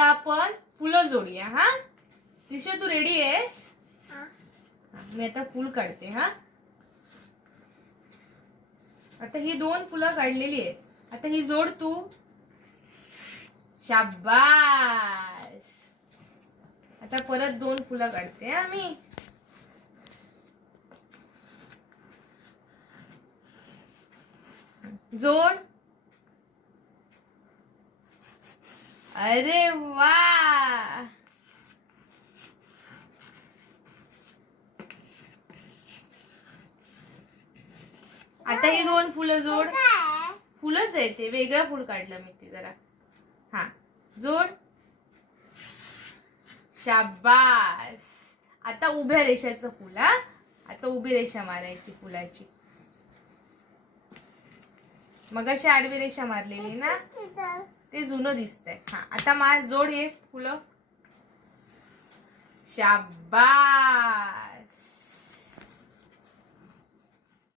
आता आपण फुलं जोडूया. हा त्रिशा, तू रेडी आहेस? मी आता फुल काढते. हा आता ही 2 फुलं काढलेली आहेत. आता ही जोड तू. शाबास. आता परत 2 फुलं काढते. हा मी जोड. अरे वा. आता ही 2 फुलं जोड. फुलंच आहे ते, वेगळं फुल काढलं मी ते जरा. हा जोड. शाबास. आता उभ्या रेषाचं फुल. हा आता उभी रेषा मारायची फुलाची. मग अशी आडवी रेषा मारलेली ना, ते जुनं दिसतंय. हा आता मार, जोड हे फुलं. शाबास.